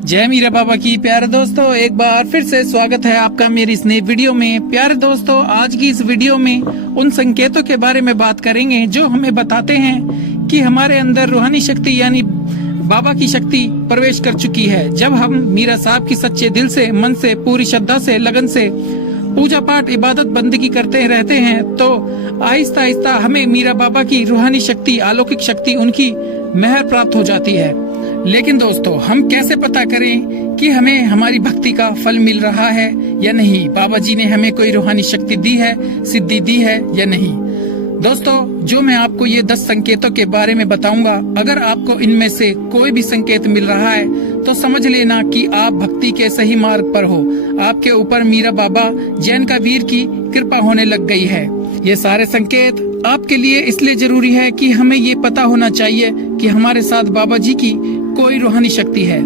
जय मीरा बाबा की। प्यारे दोस्तों, एक बार फिर से स्वागत है आपका मेरी इस नई वीडियो में। प्यारे दोस्तों, आज की इस वीडियो में उन संकेतों के बारे में बात करेंगे जो हमें बताते हैं कि हमारे अंदर रूहानी शक्ति यानी बाबा की शक्ति प्रवेश कर चुकी है। जब हम मीरा साहब की सच्चे दिल से, मन से, पूरी श्रद्धा से, लगन से पूजा पाठ, इबादत, बंदगी करते रहते हैं तो आहिस्ता आहिस्ता हमें मीरा बाबा की रूहानी शक्ति, अलौकिक शक्ति, उनकी मेहर प्राप्त हो जाती है। लेकिन दोस्तों, हम कैसे पता करें कि हमें हमारी भक्ति का फल मिल रहा है या नहीं? बाबा जी ने हमें कोई रूहानी शक्ति दी है, सिद्धि दी है या नहीं? दोस्तों, जो मैं आपको ये 10 संकेतों के बारे में बताऊंगा, अगर आपको इनमें से कोई भी संकेत मिल रहा है तो समझ लेना कि आप भक्ति के सही मार्ग पर हो। आपके ऊपर मीरा बाबा जैन का वीर की कृपा होने लग गई है। ये सारे संकेत आपके लिए इसलिए जरूरी है कि हमें ये पता होना चाहिए कि हमारे साथ बाबा जी की कोई रूहानी शक्ति है।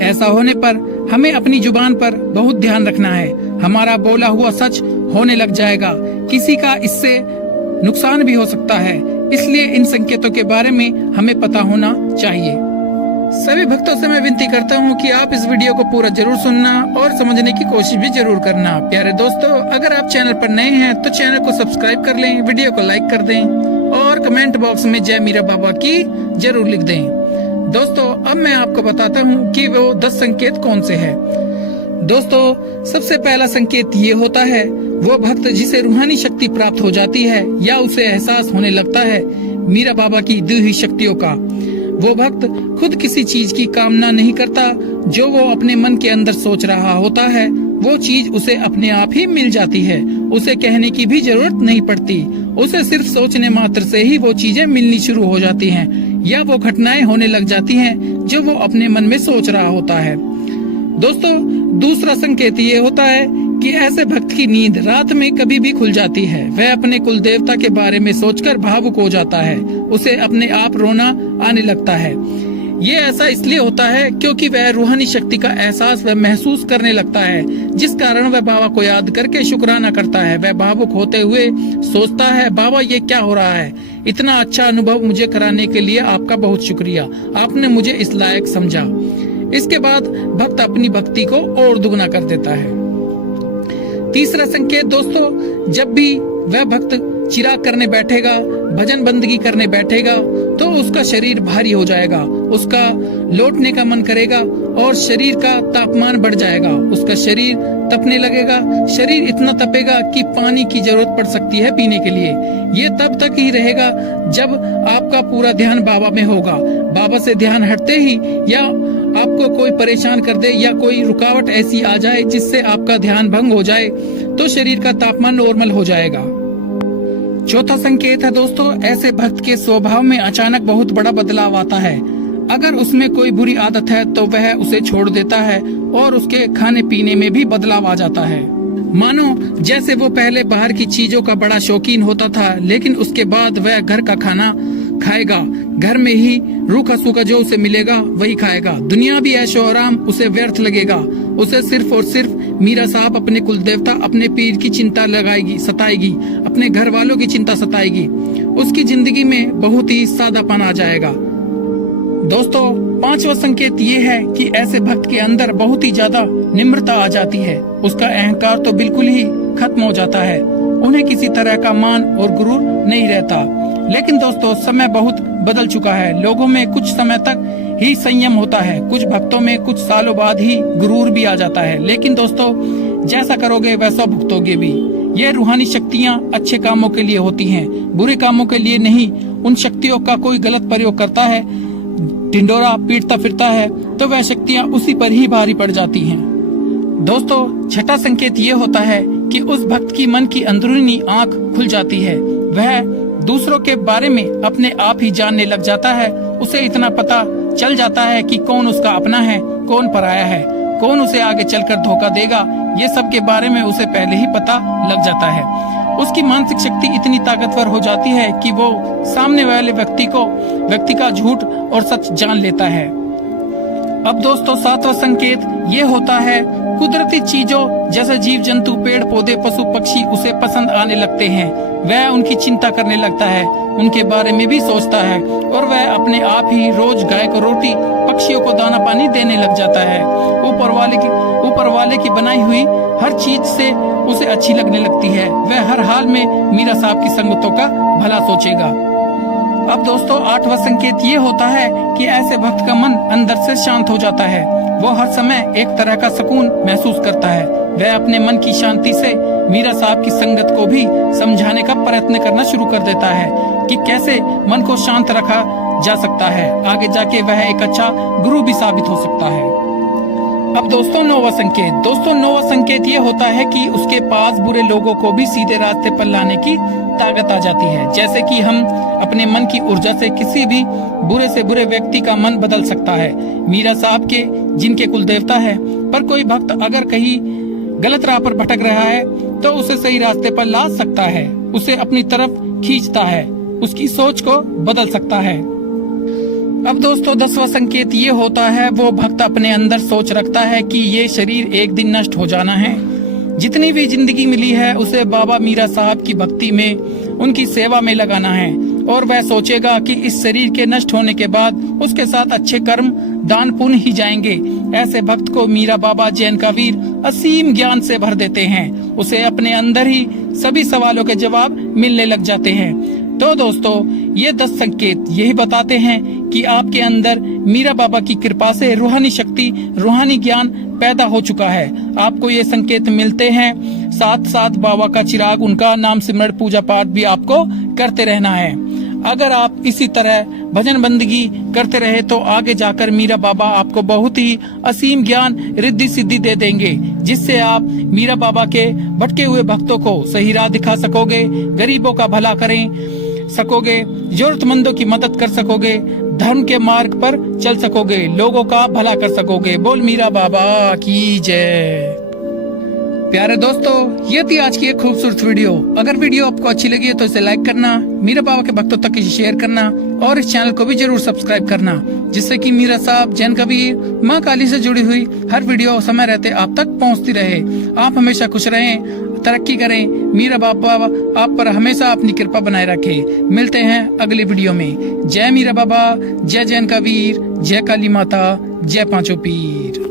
ऐसा होने पर हमें अपनी जुबान पर बहुत ध्यान रखना है। हमारा बोला हुआ सच होने लग जाएगा। किसी का इससे नुकसान भी हो सकता है, इसलिए इन संकेतों के बारे में हमें पता होना चाहिए। सभी भक्तों से मैं विनती करता हूँ कि आप इस वीडियो को पूरा जरूर सुनना और समझने की कोशिश भी जरूर करना। प्यारे दोस्तों, अगर आप चैनल पर नए हैं तो चैनल को सब्सक्राइब कर लें, वीडियो को लाइक कर दें और कमेंट बॉक्स में जय मीरा बाबा की जरूर लिख दें। दोस्तों, अब मैं आपको बताता हूँ कि वो 10 संकेत कौन से हैं। दोस्तों, सबसे पहला संकेत ये होता है, वो भक्त जिसे रूहानी शक्ति प्राप्त हो जाती है या उसे एहसास होने लगता है मीरा बाबा की दी हुई शक्तियों का। वो भक्त खुद किसी चीज की कामना नहीं करता। जो वो अपने मन के अंदर सोच रहा होता है वो चीज उसे अपने आप ही मिल जाती है। उसे कहने की भी जरूरत नहीं पड़ती। उसे सिर्फ सोचने मात्र से ही वो चीजें मिलनी शुरू हो जाती हैं या वो घटनाएं होने लग जाती हैं जो वो अपने मन में सोच रहा होता है। दोस्तों, दूसरा संकेत ये होता है कि ऐसे भक्त की नींद रात में कभी भी खुल जाती है। वह अपने कुल देवता के बारे में सोचकर भावुक हो जाता है। उसे अपने आप रोना आने लगता है। ये ऐसा इसलिए होता है क्योंकि वह रूहानी शक्ति का एहसास वह महसूस करने लगता है, जिस कारण वह बाबा को याद करके शुक्राना करता है। वह भावुक होते हुए सोचता है, बाबा ये क्या हो रहा है? इतना अच्छा अनुभव मुझे कराने के लिए आपका बहुत शुक्रिया। आपने मुझे इस लायक समझा। इसके बाद भक्त अपनी भक्ति को और दुगना कर देता है। तीसरा संकेत दोस्तों, जब भी वह भक्त चिराग करने बैठेगा, भजन बंदगी करने बैठेगा तो उसका शरीर भारी हो जाएगा। उसका लौटने का मन करेगा और शरीर का तापमान बढ़ जाएगा। उसका शरीर तपने लगेगा। शरीर इतना तपेगा कि पानी की जरूरत पड़ सकती है पीने के लिए। ये तब तक ही रहेगा जब आपका पूरा ध्यान बाबा में होगा। बाबा से ध्यान हटते ही या आपको कोई परेशान कर दे या कोई रुकावट ऐसी आ जाए जिससे आपका ध्यान भंग हो जाए तो शरीर का तापमान नॉर्मल हो जाएगा। चौथा संकेत है दोस्तों, ऐसे भक्त के स्वभाव में अचानक बहुत बड़ा बदलाव आता है। अगर उसमें कोई बुरी आदत है तो वह उसे छोड़ देता है और उसके खाने पीने में भी बदलाव आ जाता है। मानो जैसे वो पहले बाहर की चीजों का बड़ा शौकीन होता था, लेकिन उसके बाद वह घर का खाना खाएगा। घर में ही रूखा सूखा जो उसे मिलेगा वही खाएगा। दुनिया भी ऐशो आराम उसे व्यर्थ लगेगा। उसे सिर्फ और सिर्फ मीरा साहब, अपने कुल देवता, अपने पीर की चिंता लगाएगी, सताएगी। अपने घर वालों की चिंता सताएगी। उसकी जिंदगी में बहुत ही सादापन आ जाएगा। दोस्तों, पांचवा संकेत ये है कि ऐसे भक्त के अंदर बहुत ही ज्यादा निम्रता आ जाती है। उसका अहंकार तो बिल्कुल ही खत्म हो जाता है। उन्हें किसी तरह का मान और गुरूर नहीं रहता। लेकिन दोस्तों, समय बहुत बदल चुका है। लोगों में कुछ समय तक ही संयम होता है। कुछ भक्तों में कुछ सालों बाद ही गुरूर भी आ जाता है। लेकिन दोस्तों, जैसा करोगे वैसा भुगतोगे भी। ये रूहानी शक्तियाँ अच्छे कामों के लिए होती हैं, बुरे कामों के लिए नहीं। उन शक्तियों का कोई गलत प्रयोग करता है, ढिंडोरा पीटता फिरता है तो वह शक्तियाँ उसी पर ही भारी पड़ जाती हैं। दोस्तों, छठा संकेत ये होता है कि उस भक्त की मन की अंदरूनी आंख खुल जाती है। वह दूसरों के बारे में अपने आप ही जानने लग जाता है। उसे इतना पता चल जाता है कि कौन उसका अपना है, कौन पराया है, कौन उसे आगे चलकर धोखा देगा। ये सब के बारे में उसे पहले ही पता लग जाता है। उसकी मानसिक शक्ति इतनी ताकतवर हो जाती है कि वो सामने वाले व्यक्ति का झूठ और सच जान लेता है। अब दोस्तों, सातवां संकेत ये होता है, कुदरती चीजों जैसे जीव जंतु, पेड़ पौधे, पशु पक्षी उसे पसंद आने लगते हैं। वह उनकी चिंता करने लगता है, उनके बारे में भी सोचता है और वह अपने आप ही रोज गाय को रोटी पक्षियों को दाना पानी देने लग जाता है। ऊपर वाले की बनाई हुई हर चीज से उसे अच्छी लगने लगती है। वह हर हाल में मीरा साहब की संगतों का भला सोचेगा। अब दोस्तों 8वां संकेत ये होता है कि ऐसे भक्त का मन अंदर से शांत हो जाता है। वो हर समय एक तरह का सुकून महसूस करता है। वह अपने मन की शांति से मीरा साहब की संगत को भी समझाने का प्रयत्न करना शुरू कर देता है कि कैसे मन को शांत रखा जा सकता है। आगे जाके वह एक अच्छा गुरु भी साबित हो सकता है। अब दोस्तों 9वां संकेत ये होता है कि उसके पास बुरे लोगों को भी सीधे रास्ते पर लाने की ताकत आ जाती है। जैसे कि हम अपने मन की ऊर्जा से किसी भी बुरे से बुरे व्यक्ति का मन बदल सकता है। मीरा साहब के जिनके कुल देवता है, पर कोई भक्त अगर कहीं गलत राह पर भटक रहा है तो उसे सही रास्ते पर ला सकता है, उसे अपनी तरफ खींचता है, उसकी सोच को बदल सकता है। अब दोस्तों 10वां संकेत ये होता है, वो भक्त अपने अंदर सोच रखता है कि ये शरीर एक दिन नष्ट हो जाना है। जितनी भी जिंदगी मिली है उसे बाबा मीरा साहब की भक्ति में, उनकी सेवा में लगाना है और वह सोचेगा कि इस शरीर के नष्ट होने के बाद उसके साथ अच्छे कर्म दान पुण्य ही जाएंगे। ऐसे भक्त को मीरा बाबा जैन का वीर असीम ज्ञान से भर देते हैं। उसे अपने अंदर ही सभी सवालों के जवाब मिलने लग जाते हैं। तो दोस्तों ये 10 संकेत यही बताते हैं कि आपके अंदर मीरा बाबा की कृपा से रूहानी शक्ति, रूहानी ज्ञान पैदा हो चुका है। आपको ये संकेत मिलते हैं। साथ साथ बाबा का चिराग, उनका नाम सिमरण पूजा पाठ भी आपको करते रहना है। अगर आप इसी तरह भजन बंदगी करते रहे तो आगे जाकर मीरा बाबा आपको बहुत ही असीम ज्ञान, रिद्धि सिद्धि दे देंगे, जिससे आप मीरा बाबा के भटके हुए भक्तों को सही राह दिखा सकोगे, गरीबों का भला करें सकोगे, जरूरतमंदों की मदद कर सकोगे, धर्म के मार्ग पर चल सकोगे, लोगों का भला कर सकोगे। बोल मीरा बाबा की जय। प्यारे दोस्तों, ये थी आज की एक खूबसूरत वीडियो। अगर वीडियो आपको अच्छी लगी है तो इसे लाइक करना, मीरा बाबा के भक्तों तक इसे शेयर करना और इस चैनल को भी जरूर सब्सक्राइब करना, जिससे कि मीरा साहब, जैन कबीर, माँ काली से जुड़ी हुई हर वीडियो समय रहते आप तक पहुँचती रहे। आप हमेशा खुश रहें, तरक्की करें। मीरा बाबा आप पर हमेशा अपनी कृपा बनाए रखे। मिलते हैं अगली वीडियो में। जय मीरा बाबा, जय जैन कबीर, जय काली माता, जय पांचों पीर।